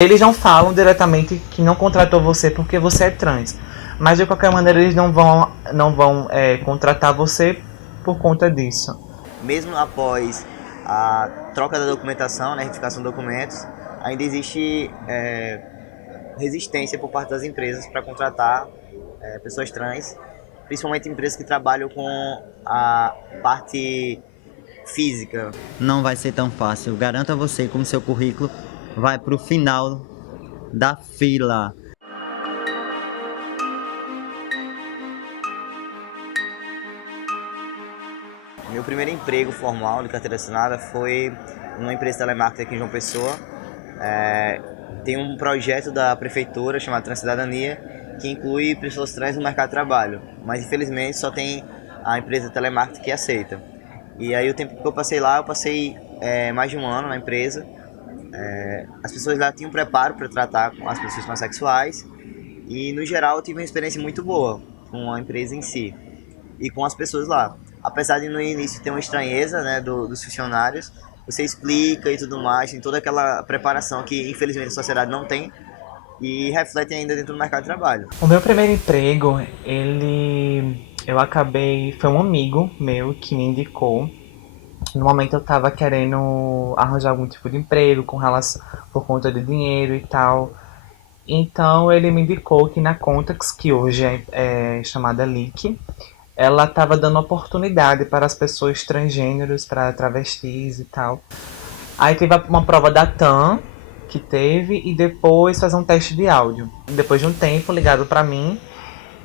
Eles não falam diretamente que não contratou você porque você é trans, mas de qualquer maneira eles não vão contratar você por conta disso. Mesmo após a troca da documentação, né, retificação de documentos, ainda existe resistência por parte das empresas para contratar pessoas trans, principalmente empresas que trabalham com a parte física. Não vai ser tão fácil, garanto a você, como seu currículo vai para o final da fila. Meu primeiro emprego formal de carteira assinada foi numa empresa de telemarketing aqui em João Pessoa. Tem um projeto da prefeitura chamado Transcidadania que inclui pessoas trans no mercado de trabalho, mas infelizmente só tem a empresa de telemarketing que aceita. E aí o tempo que eu passei lá, eu passei mais de um ano na empresa. As pessoas lá tinham preparo para tratar com as pessoas transexuais e no geral eu tive uma experiência muito boa com a empresa em si e com as pessoas lá. Apesar de no início ter uma estranheza, né, dos funcionários, você explica e tudo mais, tem toda aquela preparação que infelizmente a sociedade não tem e reflete ainda dentro do mercado de trabalho. O meu primeiro emprego, foi um amigo meu que me indicou. No momento eu tava querendo arranjar algum tipo de emprego com relação, por conta de dinheiro e tal. Então ele me indicou que na Contax, que hoje é chamada Leak, ela estava dando oportunidade para as pessoas transgêneros, para travestis e tal. Aí teve uma prova da TAM, que teve, e depois fazer um teste de áudio. Depois de um tempo, ligaram para mim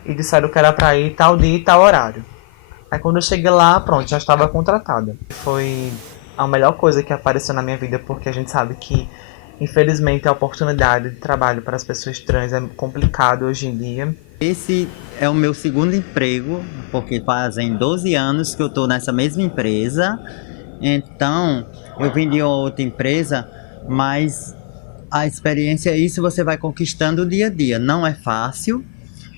e disseram que era para ir tal dia e tal horário. Aí quando eu cheguei lá, pronto, já estava contratada. Foi a melhor coisa que apareceu na minha vida, porque a gente sabe que, infelizmente, a oportunidade de trabalho para as pessoas trans é complicado hoje em dia. Esse é o meu segundo emprego, porque fazem 12 anos que eu estou nessa mesma empresa. Então, eu vim de outra empresa, mas a experiência é isso, você vai conquistando dia a dia. Não é fácil,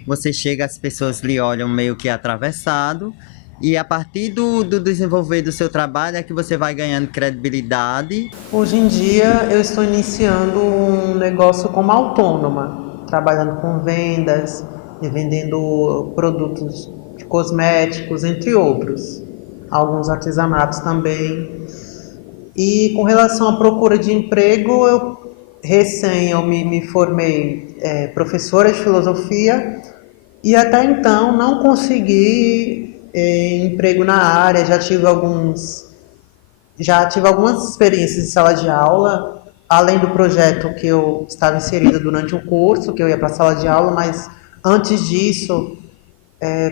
você chega, as pessoas lhe olham meio que atravessado, e a partir do desenvolver do seu trabalho é que você vai ganhando credibilidade. Hoje em dia eu estou iniciando um negócio como autônoma, trabalhando com vendas e vendendo produtos de cosméticos, entre outros. Alguns artesanatos também. E com relação à procura de emprego, eu me formei professora de filosofia e até então não consegui emprego na área. Já tive algumas experiências em sala de aula, além do projeto que eu estava inserida durante o curso, que eu ia para a sala de aula, mas antes disso,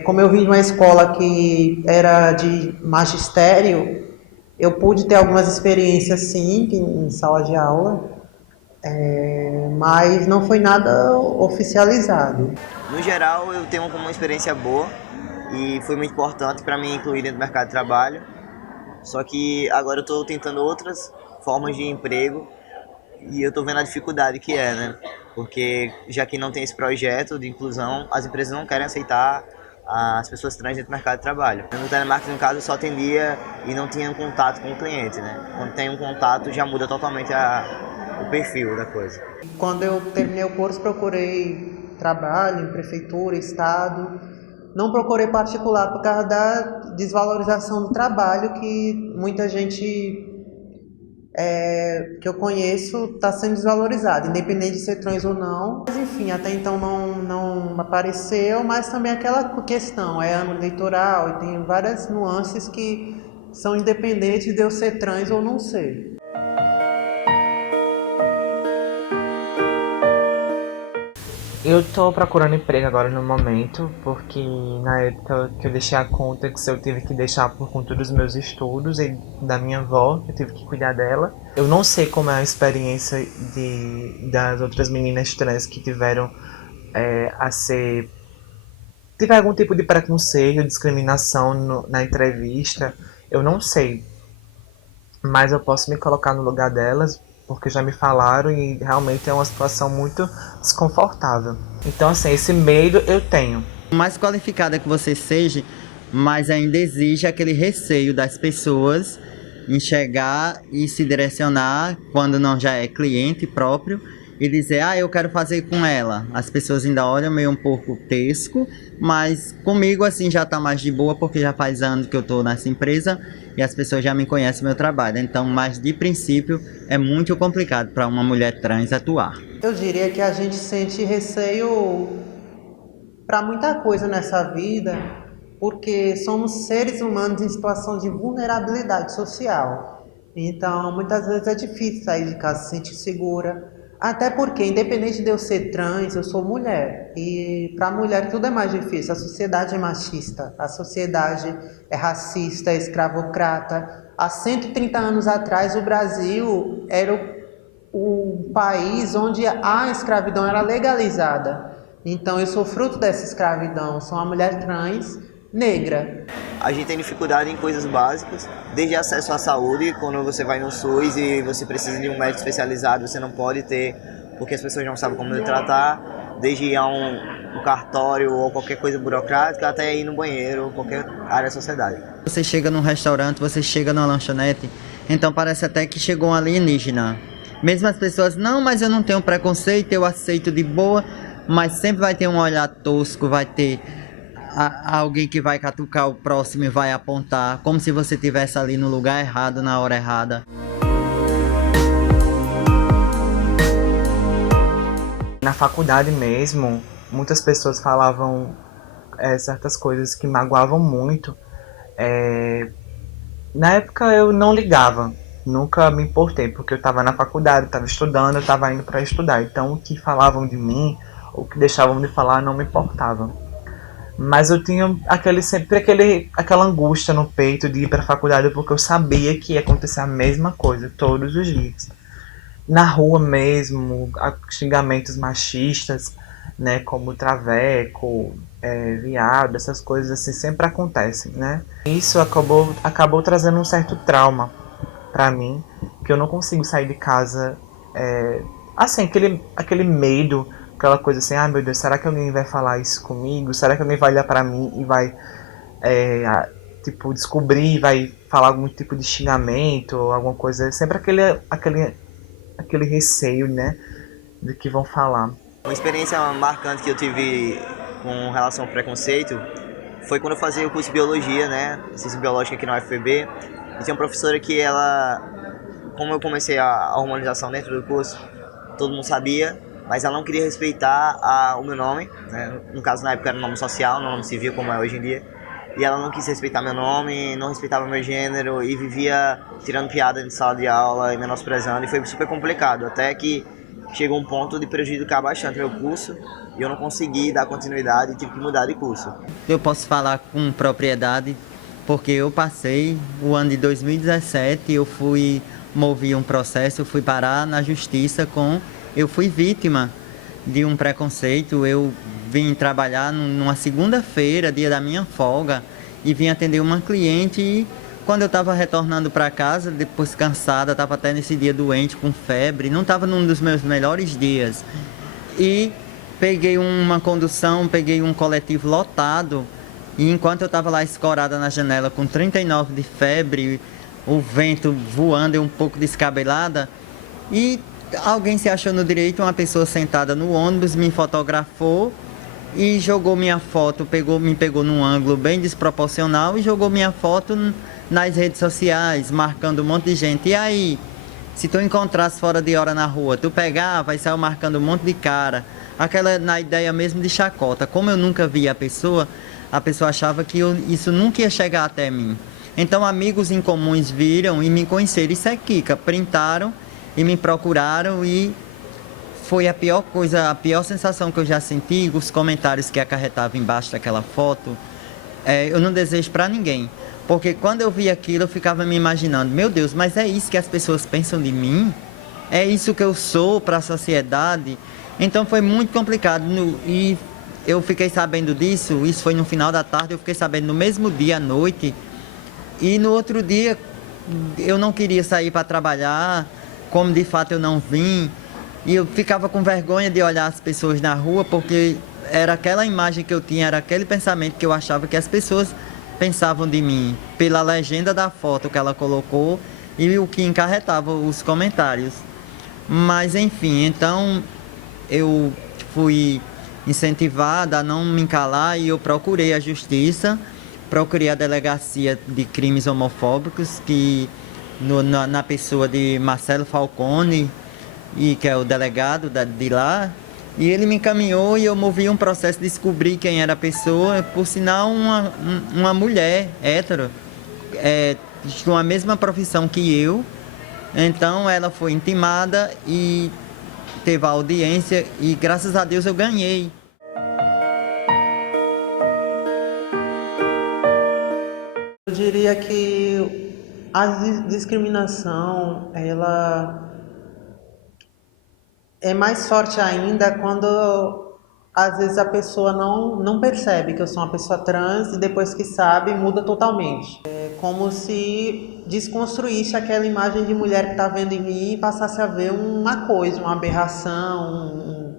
como eu vim de uma escola que era de magistério, eu pude ter algumas experiências sim em sala de aula, mas não foi nada oficializado. No geral, eu tenho uma experiência boa e foi muito importante para mim incluir dentro do mercado de trabalho. Só que agora eu estou tentando outras formas de emprego e eu estou vendo a dificuldade que é, né? Porque já que não tem esse projeto de inclusão, as empresas não querem aceitar as pessoas trans dentro do mercado de trabalho. No telemarketing, no caso, eu só atendia e não tinha contato com o cliente, né? Quando tem um contato, já muda totalmente o perfil da coisa. Quando eu terminei o curso, procurei trabalho em prefeitura, estado. Não procurei particular por causa da desvalorização do trabalho que muita gente que eu conheço está sendo desvalorizada, independente de ser trans ou não. Mas enfim, até então não apareceu, mas também aquela questão, é ano eleitoral e tem várias nuances que são independentes de eu ser trans ou não ser. Eu tô procurando emprego agora no momento, porque na época que eu deixei a Contax, eu tive que deixar por conta dos meus estudos e da minha avó, eu tive que cuidar dela. Eu não sei como é a experiência das outras meninas trans que tiveram tiver algum tipo de preconceito, discriminação na entrevista, eu não sei. Mas eu posso me colocar no lugar delas, porque já me falaram e realmente é uma situação muito desconfortável. Então, assim, esse medo eu tenho. Mais qualificada que você seja, mas ainda exige aquele receio das pessoas enxergar e se direcionar quando não já é cliente próprio e dizer, ah, eu quero fazer com ela. As pessoas ainda olham meio um pouco tesco, mas comigo assim já tá mais de boa, porque já faz anos que eu tô nessa empresa e as pessoas já me conhecem meu trabalho. Então, mas de princípio é muito complicado para uma mulher trans atuar. Eu diria que a gente sente receio para muita coisa nessa vida, porque somos seres humanos em situação de vulnerabilidade social. Então, muitas vezes é difícil sair de casa se sentir segura. Até porque, independente de eu ser trans, eu sou mulher. E para a mulher tudo é mais difícil. A sociedade é machista, a sociedade é racista, é escravocrata. Há 130 anos atrás, o Brasil era o país onde a escravidão era legalizada. Então, eu sou fruto dessa escravidão, sou uma mulher trans negra. A gente tem dificuldade em coisas básicas, desde acesso à saúde, quando você vai no SUS e você precisa de um médico especializado, você não pode ter, porque as pessoas não sabem como lhe tratar, desde ir a um cartório ou qualquer coisa burocrática, até ir no banheiro, qualquer área da sociedade. Você chega num restaurante, você chega numa lanchonete, então parece até que chegou um alienígena. Mesmo as pessoas, não, mas eu não tenho preconceito, eu aceito de boa, mas sempre vai ter um olhar tosco, vai ter alguém que vai catucar o próximo e vai apontar, como se você estivesse ali no lugar errado, na hora errada. Na faculdade mesmo, muitas pessoas falavam certas coisas que magoavam muito. Na época eu não ligava, nunca me importei, porque eu estava na faculdade, estava estudando, eu estava indo para estudar. Então o que falavam de mim, o que deixavam de falar, não me importava. Mas eu tinha sempre aquela angústia no peito de ir para a faculdade, porque eu sabia que ia acontecer a mesma coisa todos os dias. Na rua mesmo, xingamentos machistas, né, como traveco, viado, essas coisas assim sempre acontecem, né? Isso acabou trazendo um certo trauma para mim, que eu não consigo sair de casa, assim, aquele medo, aquela coisa assim, ah, meu Deus, será que alguém vai falar isso comigo? Será que alguém vai olhar pra mim e vai, tipo, descobrir, vai falar algum tipo de xingamento, alguma coisa, sempre aquele receio, né, do que vão falar. Uma experiência marcante que eu tive com relação ao preconceito foi quando eu fazia o curso de Biologia, né, Ciência Biológica aqui na UFPB, e tinha uma professora que ela, como eu comecei a hormonização dentro do curso, todo mundo sabia, mas ela não queria respeitar o meu nome, né? No caso, na época era nome social, não nome civil, como é hoje em dia. E ela não quis respeitar meu nome, não respeitava meu gênero e vivia tirando piada de sala de aula e menosprezando. E foi super complicado, até que chegou um ponto de prejudicar bastante meu curso e eu não consegui dar continuidade e tive que mudar de curso. Eu posso falar com propriedade, porque eu passei o ano de 2017, eu movi um processo, eu fui parar na justiça eu fui vítima de um preconceito. Eu vim trabalhar numa segunda-feira, dia da minha folga, e vim atender uma cliente. E quando eu estava retornando para casa, depois cansada, estava até nesse dia doente, com febre, não estava num dos meus melhores dias. E peguei uma condução, peguei um coletivo lotado, e enquanto eu estava lá escorada na janela com 39 de febre, o vento voando e um pouco descabelada, e alguém se achou no direito, uma pessoa sentada no ônibus me fotografou e jogou minha foto, me pegou num ângulo bem desproporcional e jogou minha foto nas redes sociais, marcando um monte de gente. E aí, se tu encontrasse fora de hora na rua, tu pegava e saiu marcando um monte de cara. Aquela na ideia mesmo de chacota. Como eu nunca via a pessoa achava que isso nunca ia chegar até mim. Então amigos em comuns viram e me conheceram. Isso é Kika, printaram e me procuraram, e foi a pior coisa, a pior sensação que eu já senti. Os comentários que acarretavam embaixo daquela foto, eu não desejo para ninguém, porque quando eu vi aquilo eu ficava me imaginando, meu Deus, mas é isso que as pessoas pensam de mim? É isso que eu sou para a sociedade? Então foi muito complicado, e eu fiquei sabendo disso, isso foi no final da tarde, eu fiquei sabendo no mesmo dia à noite, e no outro dia eu não queria sair para trabalhar, como de fato eu não vim, e eu ficava com vergonha de olhar as pessoas na rua, porque era aquela imagem que eu tinha, era aquele pensamento que eu achava que as pessoas pensavam de mim, pela legenda da foto que ela colocou e o que encarretava os comentários. Mas enfim, então eu fui incentivada a não me calar e eu procurei a justiça, procurei a delegacia de crimes homofóbicos, que na pessoa de Marcelo Falcone, e que é o delegado de lá, e ele me encaminhou e eu movi um processo de descobrir quem era a pessoa, por sinal uma mulher hétero, com a mesma profissão que eu. Então ela foi intimada e teve a audiência e graças a Deus eu ganhei. Eu diria que a discriminação, ela é mais forte ainda quando às vezes a pessoa não percebe que eu sou uma pessoa trans e depois que sabe muda totalmente. É como se desconstruísse aquela imagem de mulher que está vendo em mim e passasse a ver uma coisa, uma aberração,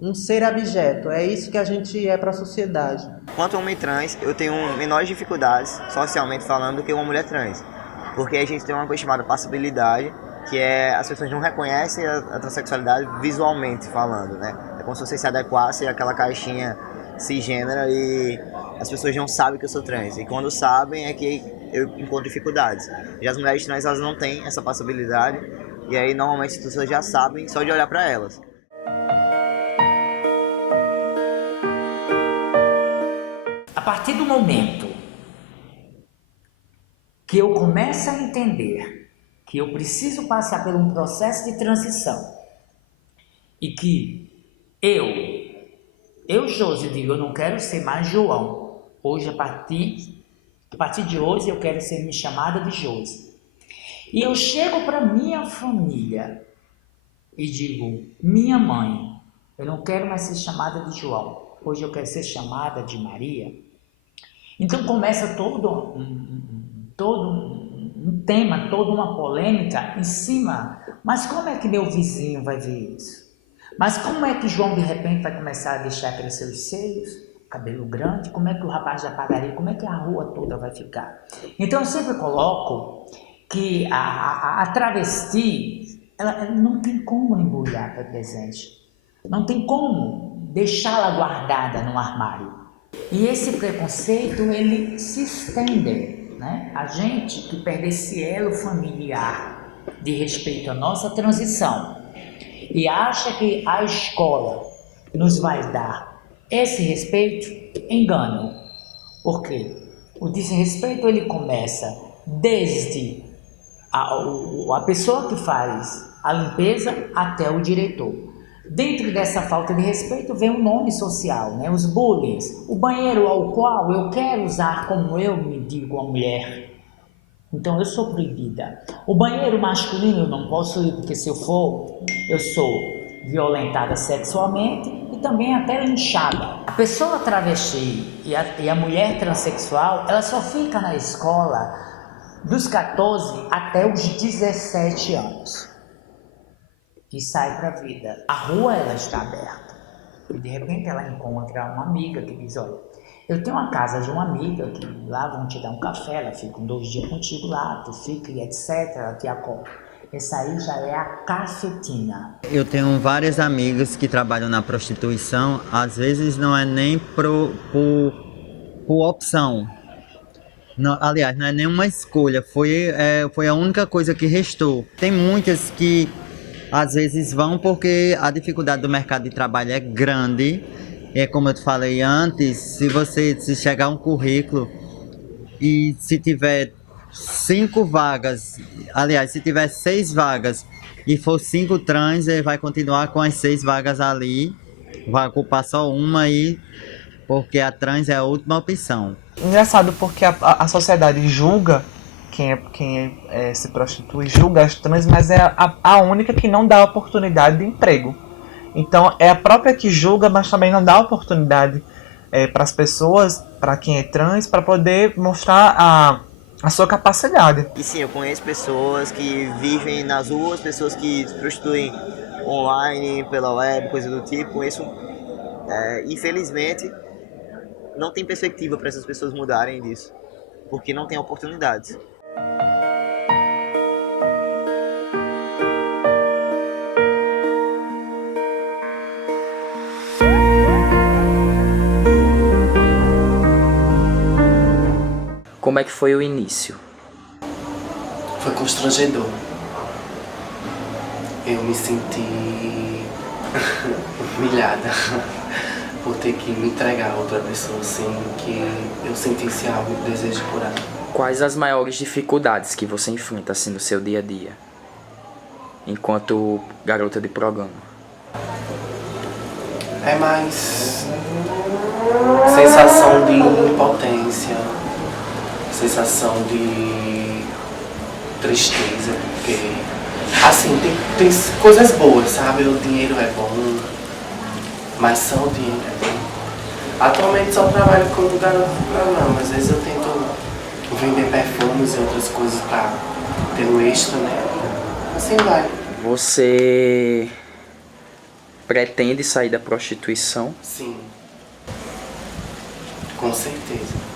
um ser abjeto. É isso que a gente é para a sociedade. Quanto homem trans, eu tenho menores dificuldades, socialmente falando, do que uma mulher trans. Porque a gente tem uma coisa chamada passibilidade, que é as pessoas não reconhecem a transexualidade visualmente falando, né? É como se você se adequasse àquela caixinha cisgênera e as pessoas não sabem que eu sou trans. E quando sabem é que eu encontro dificuldades. E as mulheres trans, elas não têm essa passibilidade e aí normalmente as pessoas já sabem só de olhar para elas. A partir do momento que eu começo a entender que eu preciso passar por um processo de transição e que Josi, digo, eu não quero ser mais João. Hoje, a partir de hoje, eu quero ser me chamada de Josi. E eu chego para minha família e digo, minha mãe, eu não quero mais ser chamada de João. Hoje eu quero ser chamada de Maria. Então começa todo um tema, toda uma polêmica em cima. Mas como é que meu vizinho vai ver isso? Mas como é que João de repente vai começar a deixar crescer os seios, cabelo grande? Como é que o rapaz da padaria, como é que a rua toda vai ficar? Então eu sempre coloco que a travesti, ela não tem como embrulhar para presente. Não tem como deixá-la guardada no armário. E esse preconceito, ele se estende, né? A gente que perde esse elo familiar de respeito à nossa transição e acha que a escola nos vai dar esse respeito, engano. Por quê? O desrespeito, ele começa desde a pessoa que faz a limpeza até o diretor. Dentro dessa falta de respeito vem o nome social, né? Os bullying, o banheiro ao qual eu quero usar como eu me digo a mulher. Então eu sou proibida. O banheiro masculino eu não posso ir, porque se eu for, eu sou violentada sexualmente e também até linchada. A pessoa travesti e a mulher transexual, ela só fica na escola dos 14 até os 17 anos. E sai para a vida. A rua, ela está aberta. E de repente ela encontra uma amiga que diz, olha, eu tenho uma casa de uma amiga que lá vão te dar um café, ela fica 2 dias contigo lá, tu fica e etc, ela te acolhe. Essa aí já é a cafetina. Eu tenho várias amigas que trabalham na prostituição, às vezes não é nem por opção. Não, aliás, não é nenhuma escolha, foi a única coisa que restou. Tem muitas que às vezes vão porque a dificuldade do mercado de trabalho é grande. É como eu te falei antes, se chegar um currículo e se tiver 5 vagas, aliás, se tiver 6 vagas e for 5 trans, ele vai continuar com as 6 vagas ali, vai ocupar só uma aí, porque a trans é a última opção. Engraçado porque a sociedade julga quem se prostitui, julga as trans, mas é a única que não dá oportunidade de emprego. Então é a própria que julga, mas também não dá oportunidade para as pessoas, para quem é trans, para poder mostrar a sua capacidade. E sim, eu conheço pessoas que vivem nas ruas, pessoas que se prostituem online, pela web, coisa do tipo. Conheço, infelizmente, não tem perspectiva para essas pessoas mudarem disso, porque não tem oportunidades. como é que foi o início? Foi constrangedor. Eu me senti humilhada por ter que me entregar a outra pessoa sem que eu sentisse algo de desejo por ela. Quais as maiores dificuldades que você enfrenta assim no seu dia a dia, enquanto garota de programa? É mais sensação de impotência, sensação de tristeza, porque assim, tem coisas boas, sabe? O dinheiro é bom, mas só o dinheiro é bom. Atualmente só trabalho como garoto de programa, às vezes eu tento vender perfumes e outras coisas pra ter um extra, né? Assim vai. Você pretende sair da prostituição? Sim, com certeza.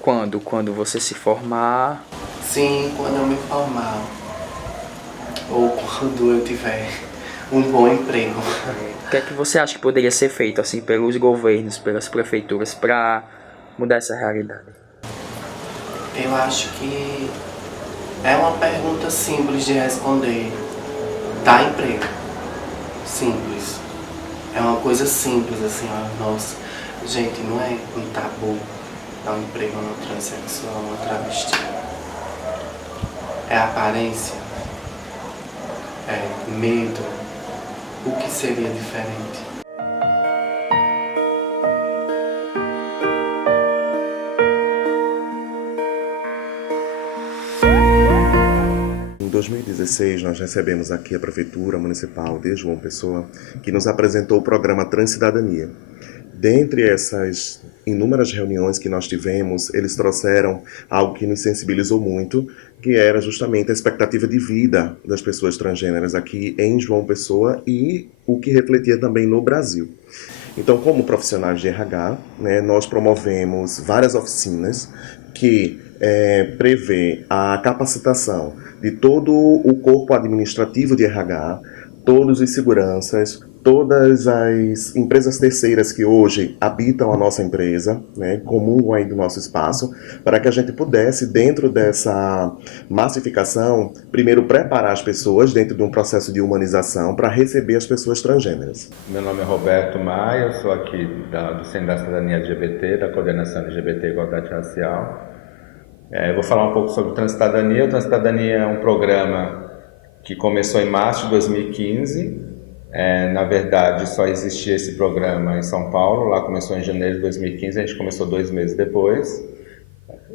Quando? Quando você se formar? Sim, quando eu me formar. Ou quando eu tiver um bom emprego. O que é que você acha que poderia ser feito assim pelos governos, pelas prefeituras, para mudar essa realidade? Eu acho que é uma pergunta simples de responder. Dá emprego. Simples. É uma coisa simples assim, ó. Nossa, gente, não é um tabu dar um emprego a uma transexual, a uma travesti. É aparência. É medo. O que seria diferente? Em 2016, nós recebemos aqui a Prefeitura Municipal de João Pessoa, que nos apresentou o programa Transcidadania. Dentre essas inúmeras reuniões que nós tivemos, eles trouxeram algo que nos sensibilizou muito, que era justamente a expectativa de vida das pessoas transgêneras aqui em João Pessoa e o que refletia também no Brasil. Então, como profissionais de RH, né, nós promovemos várias oficinas que prevê a capacitação de todo o corpo administrativo de RH, todos os seguranças, todas as empresas terceiras que hoje habitam a nossa empresa, né, comungam aí do nosso espaço, para que a gente pudesse, dentro dessa massificação, primeiro preparar as pessoas dentro de um processo de humanização para receber as pessoas transgêneras. Meu nome é Roberto Maia, eu sou aqui do Centro da Cidadania LGBT, da Coordenação LGBT e Igualdade Racial. Eu vou falar um pouco sobre Transcidadania. O Transcidadania é um programa que começou em março de 2015. Na verdade, só existia esse programa em São Paulo, lá começou em janeiro de 2015, a gente começou 2 meses depois.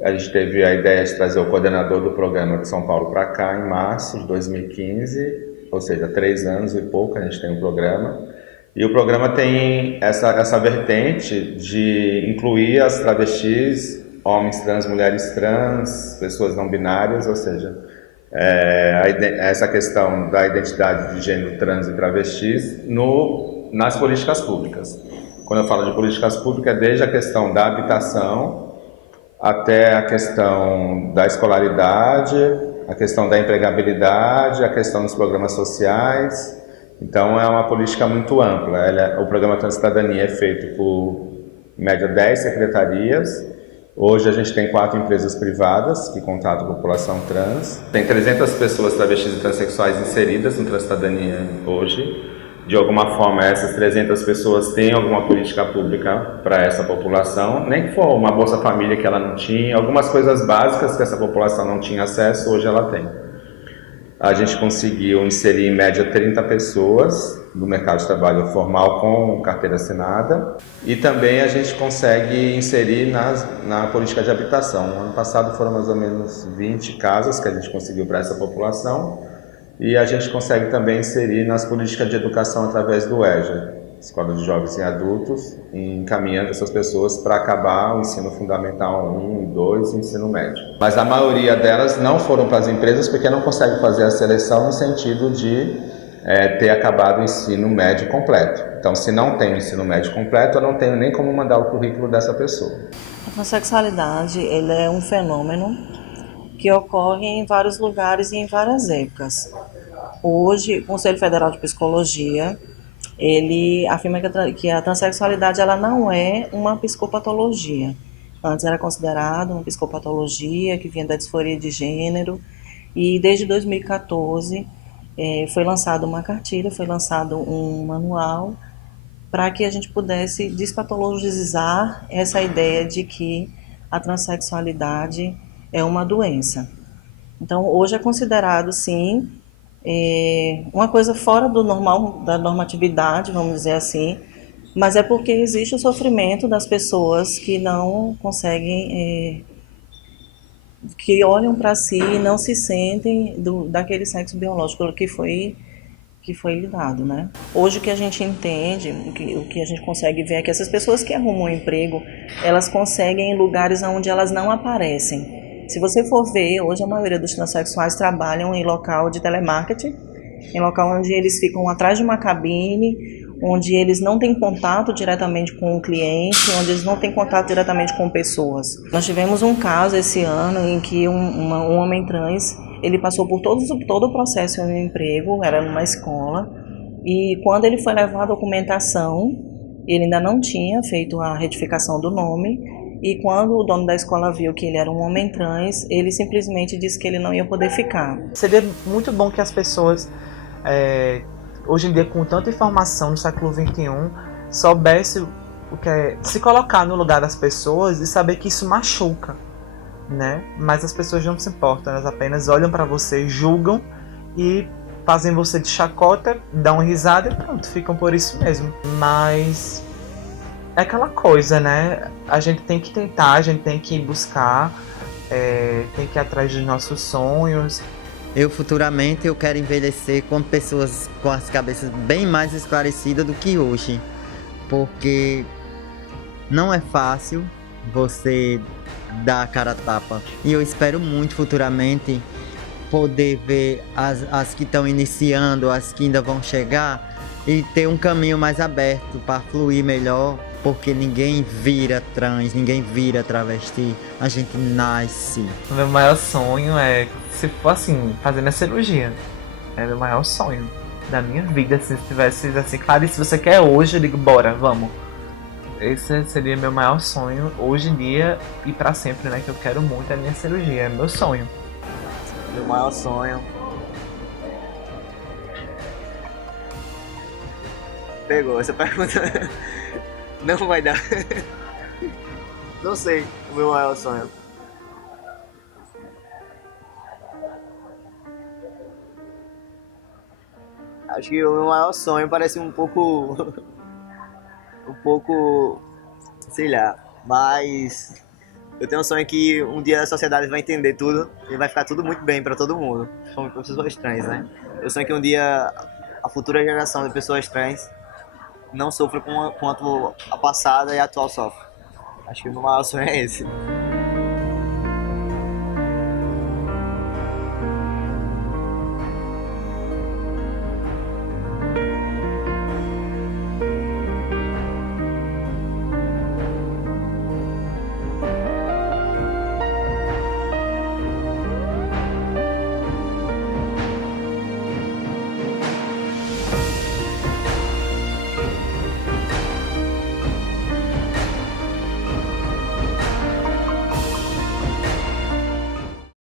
A gente teve a ideia de trazer o coordenador do programa de São Paulo para cá em março de 2015, ou seja, 3 anos e pouco a gente tem o programa. E o programa tem essa vertente de incluir as travestis, homens trans, mulheres trans, pessoas não binárias, ou seja, essa questão da identidade de gênero trans e travestis nas políticas públicas. Quando eu falo de políticas públicas, é desde a questão da habitação até a questão da escolaridade, a questão da empregabilidade, a questão dos programas sociais. Então é uma política muito ampla. O programa Transcidadania é feito por, em média, 10 secretarias. Hoje a gente tem 4 empresas privadas que contratam a população trans. Tem 300 pessoas travestis e transexuais inseridas no Transcidadania hoje. De alguma forma, essas 300 pessoas têm alguma política pública para essa população, nem que for uma Bolsa Família que ela não tinha, algumas coisas básicas que essa população não tinha acesso, hoje ela tem. A gente conseguiu inserir em média 30 pessoas do mercado de trabalho formal com carteira assinada, e também a gente consegue inserir na política de habitação. No ano passado foram mais ou menos 20 casas que a gente conseguiu para essa população, e a gente consegue também inserir nas políticas de educação através do EJA, Escola de Jovens e Adultos, encaminhando essas pessoas para acabar o ensino fundamental 1 e 2 e ensino médio. Mas a maioria delas não foram para as empresas porque não conseguem fazer a seleção no sentido de ter acabado o ensino médio completo. Então, se não tem o ensino médio completo, eu não tenho nem como mandar o currículo dessa pessoa. A transexualidade ele é um fenômeno que ocorre em vários lugares e em várias épocas. Hoje, o Conselho Federal de Psicologia ele afirma que a transexualidade ela não é uma psicopatologia. Antes era considerado uma psicopatologia que vinha da disforia de gênero, e desde 2014 foi lançada uma cartilha, foi lançado um manual para que a gente pudesse despatologizar essa ideia de que a transexualidade é uma doença. Então, hoje é considerado, sim, uma coisa fora do normal, da normatividade, vamos dizer assim, mas é porque existe o sofrimento das pessoas que não conseguem, que olham para si e não se sentem daquele sexo biológico que foi lhe dado, né? Hoje o que a gente entende, o que a gente consegue ver é que essas pessoas que arrumam um emprego, elas conseguem em lugares onde elas não aparecem. Se você for ver, hoje a maioria dos transexuais trabalham em local de telemarketing, em local onde eles ficam atrás de uma cabine, onde eles não têm contato diretamente com o cliente, onde eles não têm contato diretamente com pessoas. Nós tivemos um caso esse ano em que um homem trans, ele passou por todo o processo de emprego, era numa escola, e quando ele foi levar a documentação, ele ainda não tinha feito a retificação do nome, e quando o dono da escola viu que ele era um homem trans, ele simplesmente disse que ele não ia poder ficar. Seria muito bom que as pessoas, hoje em dia, com tanta informação no século XXI, soubessem o que é se colocar no lugar das pessoas e saber que isso machuca, né? Mas as pessoas não se importam, elas apenas olham para você, julgam e fazem você de chacota, dão uma risada e pronto, ficam por isso mesmo. Mas é aquela coisa, né? A gente tem que tentar, a gente tem que buscar, tem que ir atrás dos nossos sonhos. Futuramente eu quero envelhecer com pessoas com as cabeças bem mais esclarecidas do que hoje, porque não é fácil você dar a cara a tapa. E eu espero muito futuramente poder ver as que estão iniciando, as que ainda vão chegar, e ter um caminho mais aberto para fluir melhor, porque ninguém vira trans, ninguém vira travesti, a gente nasce. O meu maior sonho é, se for assim, fazendo a cirurgia. É o meu maior sonho da minha vida. Se tivesse assim, claro, se você quer hoje, eu digo, bora, vamos. Esse seria meu maior sonho hoje em dia e pra sempre, né? Que eu quero muito a minha cirurgia, é meu sonho. Meu maior sonho. Pegou essa pergunta. Não vai dar. Não sei o meu maior sonho. Acho que o meu maior sonho parece um pouco, sei lá, mas eu tenho um sonho que um dia a sociedade vai entender tudo e vai ficar tudo muito bem pra todo mundo, principalmente para pessoas trans, né? Eu sonho que um dia a futura geração de pessoas trans não sofra quanto a passada e a atual sofre. Acho que o meu maior sonho é esse.